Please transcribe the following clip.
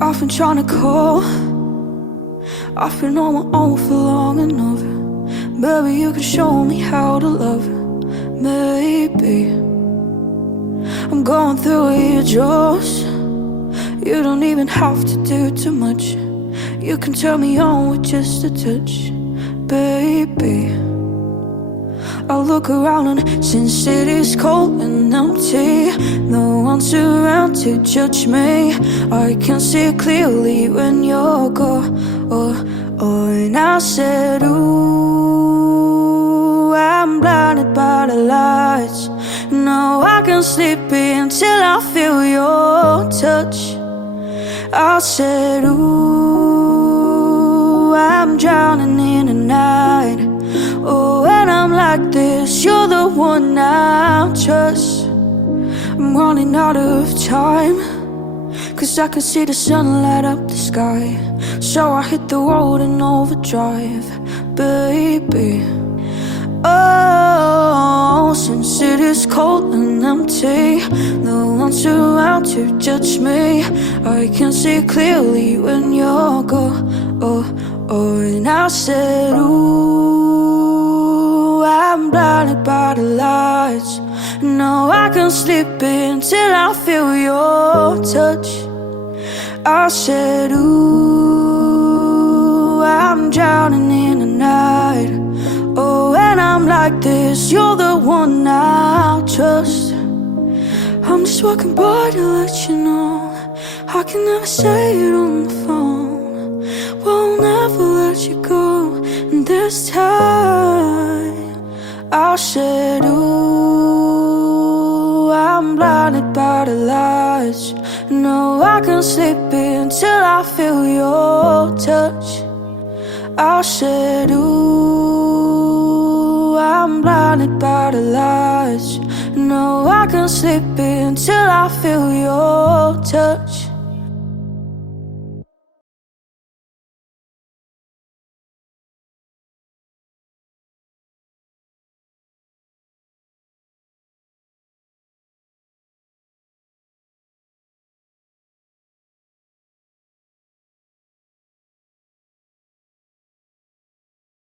I've been trying to call, I've been on my own for long enough. Maybe you could show me how to love. Maybe I'm going through withdrawals. You don't even have to do too much. You can turn me on with just a touch, baby. I look around and since it is cold and empty, no one's around to judge me. I can see clearly when you're gone. And I said, ooh, I'm blinded by the lights. No, I can't sleep until I feel your touch. I said, ooh, I'm drowning in the night. Oh, when I'm like this, you're the one I trust. I'm running out of time, 'cause I can see the sun light up the sky. So I hit the road in overdrive, baby. Oh, since it is cold and empty, no one's around to judge me. I can see clearly when you're gone. And I said, ooh, I'm blinded by the lights. No, I can't sleep until I feel your touch. I said, ooh, I'm drowning in the night. Oh, when I'm like this, you're the one I trust. I'm just walking by to let you know I can never say it on the phone. Won't never let you go. And this time I said, ooh, I'm blinded by the lights. No, I can't sleep until I feel your touch. I said, ooh, I'm blinded by the lights. No, I can't sleep until I feel your touch.